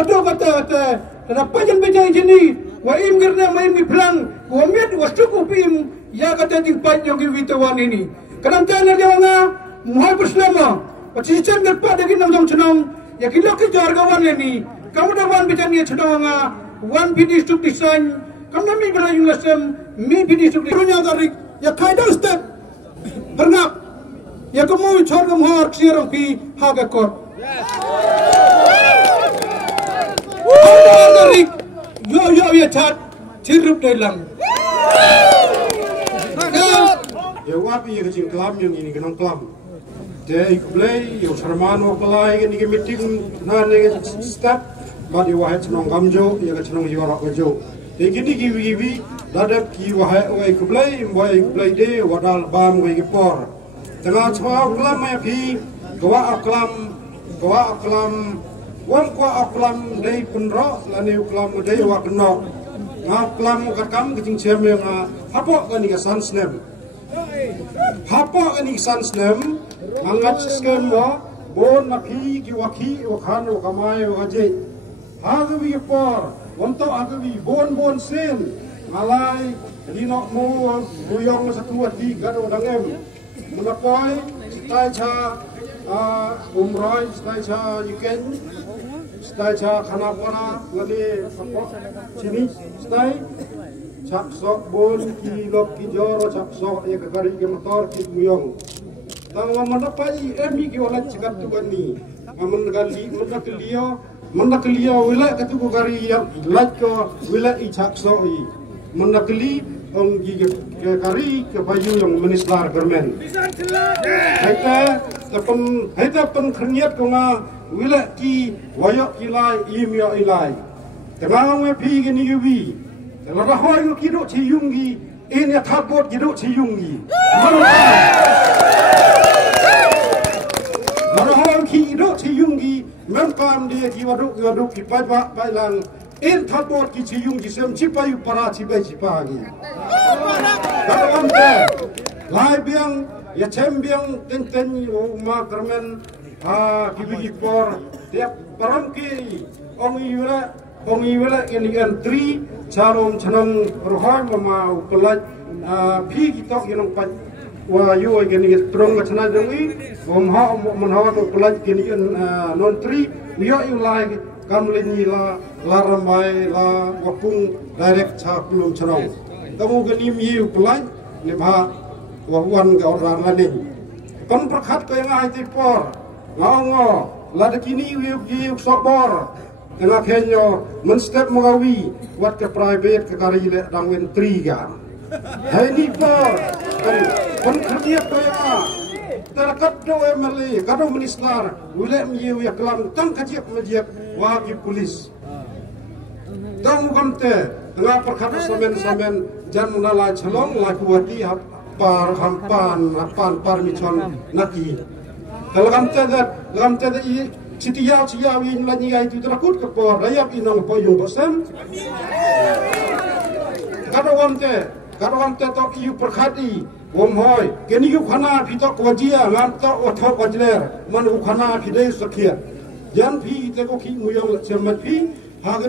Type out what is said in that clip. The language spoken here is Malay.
Aduh kata kenapa jangan baca ini? Waim kerana waim pelang, wamiat wasuk upim ya kata timpan yang witawan ini. Kadang tanah dia orang muhal bersama. Pecican gerpat lagi nang cenong. Ya kilo kejar kawan ini. Kamu dah wan baca ni cenong wan PD stuk design. Kamu dah mi belayung lasem mi PD stuk punya tarik. Ya kaidal step bernap. Ya kamu cor kamu harus siarang pi hagakot. Tarik. Yo ya chat. Cirup dalam. Ya wapi ya kecil kelam yang ini kenang kelam. Dia ikut play, yang serman waktu lain ini meeting nane step, badi wahai cenong gamjo, ya cenong yorak gamjo. Jadi kiwi dadak ki wahai ikut play de wadal bam wahai por. Tengah semua kelam ya pi, kawa aklam, wang kawa aklam day penro, lani aklam day wakno. Aklam kakam kecing cem yang apa kan ikasan snem. Apa ini sansnem angat skem wa bon napi ki waki wakan wakamai waje agawi por untuk agawi bon sen malai dinok mu buyong satu ati gado dangem menakoi stai cha umroy stai cha weekend stai cha khanapana lagi sini stai chak sok bon ki lok ki joro chak sok ya kagari ke motor ki muyong tang mana pai emi ki wala cikat tu gani aman gali menakliyo wala katu ko gari ya lak ko wala i chak sok i menakli ong gi ke kari ke baju yang menislar germen haita pen khniat ko nga wala ki wayok kilai imyo ilai tengah we pi gini wi Lara hoi ko kidok ciyungi, ini takut kidok ciyungi. Lara hoi kidok ciyungi, mengkam dia kiwaduk ki bailang, in takut ki ciyungi sem cipayu para cipai cipagi. Kalau anda, lai biang, ya cembiang ten ma kermen, kibigi por, tiap barangki, ongi wala ini entry. Carom cenong rohai mama ukelat pi kita yang pat wayu gini strong macam ni ha menhawa ukelat gini non tri dia ulai kamleni la ramai la wapung direct ca belum cenong kamu gini mi ukelat ni bah wahuan ke orang lain kon perkhat ko yang ai tipor ngao la dekini wi sobor tengah kenyo menstep mengawi buat ke private ke kari le dangwen triga. Hai ni por kon kerja apa terkat do emeli kado menislar wile miu ya kelam tang kajiak majiak wajib polis. Tang kamte tengah perkara samen jan nala chelong la kuati par hampan parmicon naki. Kalau kamte i Citiau ini lagi itu terakut ke por, rayap inang poyong bosam. Kalau wamte tok iu perkhati, wamhoi, kini iu khana pitok wajia, ngantok otok wajler, manu khana pidai sekian. Jan pi teko ki muyong cemat pi, hagen